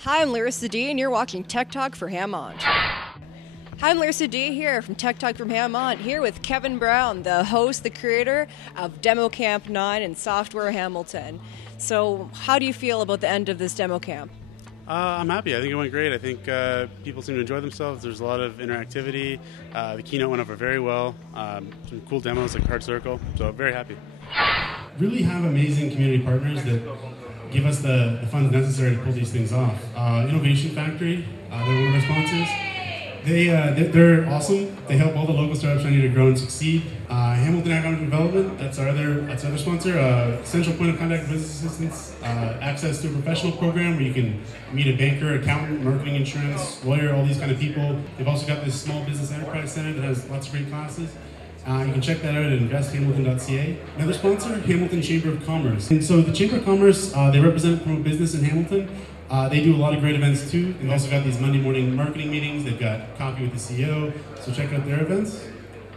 Hi, I'm Larissa D, and you're watching Tech Talk for Hammond. Hi, I'm Larissa D here from Tech Talk from Hammond, here with Kevin Browne, the host, the creator of DemoCamp 9 and Software Hamilton. So how do you feel about the end of this demo camp? I'm happy. I think it went great. I think people seem to enjoy themselves. There's a lot of interactivity. The keynote went over very well. Some cool demos like Hard Circle, so very happy. Really have amazing community partners that give us the funds necessary to pull these things off. Innovation Factory, they're one of our sponsors. They're awesome. They help all the local startups trying to grow and succeed. Hamilton Economic Development, that's our other sponsor. Central Point of Contact for Business Assistants, access to a professional program where you can meet a banker, accountant, marketing, insurance, lawyer, all these kind of people. They've also got this Small Business Enterprise Center that has lots of great classes. You can check that out at investhamilton.ca. Another sponsor, Hamilton Chamber of Commerce. And so the Chamber of Commerce, they represent and promote business in Hamilton. They do a lot of great events too. They've also got these Monday morning marketing meetings. They've got coffee with the CEO, so check out their events.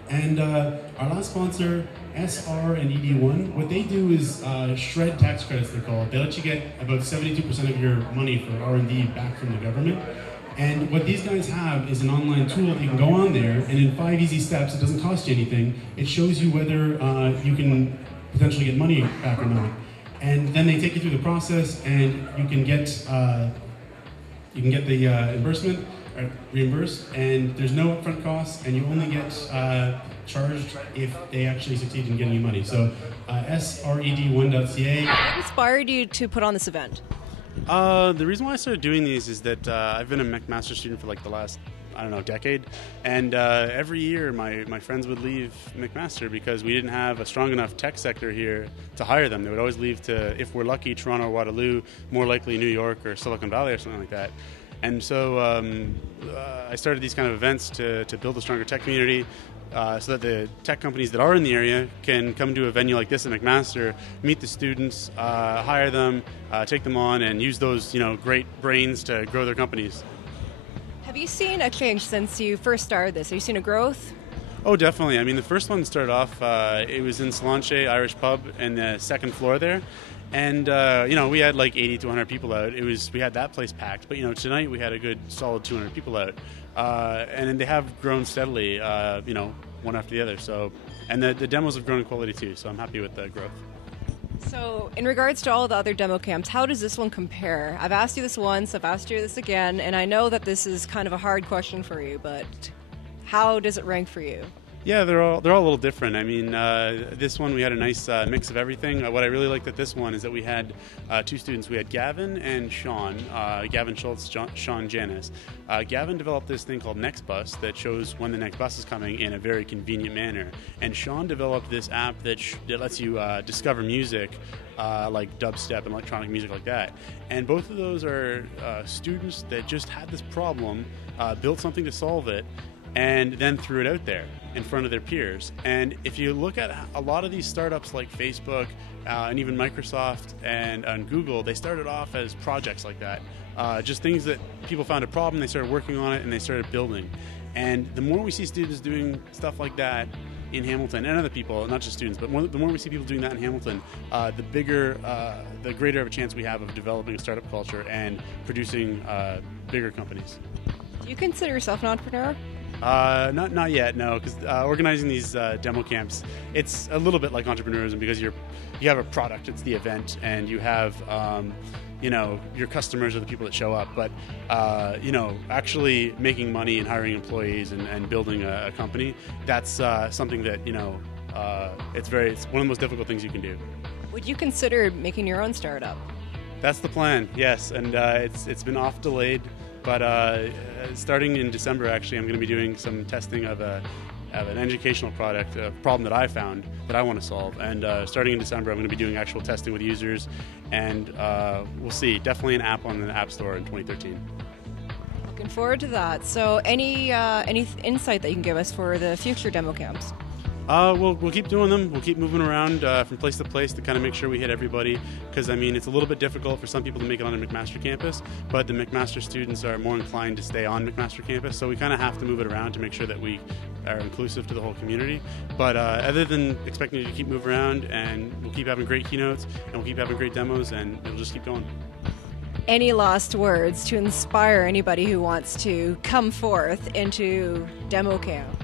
And our last sponsor, SR&ED, what they do is shred tax credits, they're called. They let you get about 72% of your money for R&D back from the government. And what these guys have is an online tool that you can go on there, and in 5 easy steps, it doesn't cost you anything, it shows you whether you can potentially get money back or not. And then they take you through the process, and you can get the reimbursed, and there's no upfront costs, and you only get charged if they actually succeed in getting you money. So SRED1.ca. What inspired you to put on this event? The reason why I started doing these is that I've been a McMaster student for like the last, decade. And every year my friends would leave McMaster because we didn't have a strong enough tech sector here to hire them. They would always leave to, if we're lucky, Toronto or Waterloo, more likely New York or Silicon Valley or something like that. And so I started these kind of events to build a stronger tech community. So that the tech companies that are in the area can come to a venue like this at McMaster, meet the students, hire them, take them on, and use those great brains to grow their companies. Have you seen a change since you first started this? Have you seen a growth? Oh, definitely. I mean, the first one started off, it was in Slanche Irish Pub in the second floor there. And, we had like 80 to 100 people out. We had that place packed. But, tonight we had a good solid 200 people out. And then they have grown steadily, one after the other. So, and the demos have grown in quality too. So I'm happy with the growth. So in regards to all the other demo camps, how does this one compare? I've asked you this once, I've asked you this again, and I know that this is kind of a hard question for you, but how does it rank for you? Yeah, they're all a little different. I mean, this one we had a nice mix of everything. What I really liked at this one is that we had two students. We had Gavin and Sean, Gavin Schultz, Sean Janis. Gavin developed this thing called Next Bus that shows when the next bus is coming in a very convenient manner. And Sean developed this app that lets you discover music, like dubstep and electronic music like that. And both of those are students that just had this problem, built something to solve it, and then threw it out there in front of their peers. And if you look at a lot of these startups like Facebook and even Microsoft and Google, they started off as projects like that. Just things that people found a problem, they started working on it, and they started building. And the more we see students doing stuff like that in Hamilton, and other people, not just students, but the more we see people doing that in Hamilton, the greater of a chance we have of developing a startup culture and producing bigger companies. Do you consider yourself an entrepreneur? Not yet, no, because organizing these demo camps, it's a little bit like entrepreneurism because you have a product, it's the event, and you have your customers are the people that show up, but actually making money and hiring employees and building a company, that's something that it's one of the most difficult things you can do. Would you consider making your own startup? That's the plan, yes, and it's been off delayed. But starting in December, actually, I'm going to be doing some testing of an educational product, a problem that I found that I want to solve. And starting in December, I'm going to be doing actual testing with users, and we'll see. Definitely an app on the App Store in 2013. Looking forward to that. So any insight that you can give us for the future demo camps? We'll keep doing them. We'll keep moving around from place to place to kind of make sure we hit everybody, because it's a little bit difficult for some people to make it on a McMaster campus, but the McMaster students are more inclined to stay on McMaster campus, so we kind of have to move it around to make sure that we are inclusive to the whole community. But other than expecting you to keep moving around, and we'll keep having great keynotes, and we'll keep having great demos, and it'll just keep going. any last words to inspire anybody who wants to come forth into Demo Camp?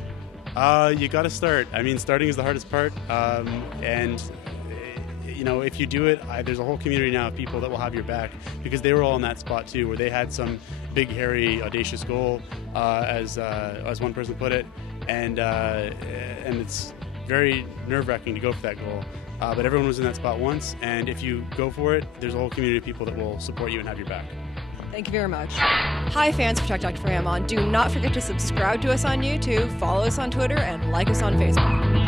You got to start. I mean, starting is the hardest part, and if you do it, there's a whole community now of people that will have your back, because they were all in that spot too, where they had some big, hairy, audacious goal, as one person put it, and it's very nerve-wracking to go for that goal. But everyone was in that spot once, and if you go for it, there's a whole community of people that will support you and have your back. Thank you very much. Hi, fans of Tech Talk for Hamilton. Do not forget to subscribe to us on YouTube, follow us on Twitter, and like us on Facebook.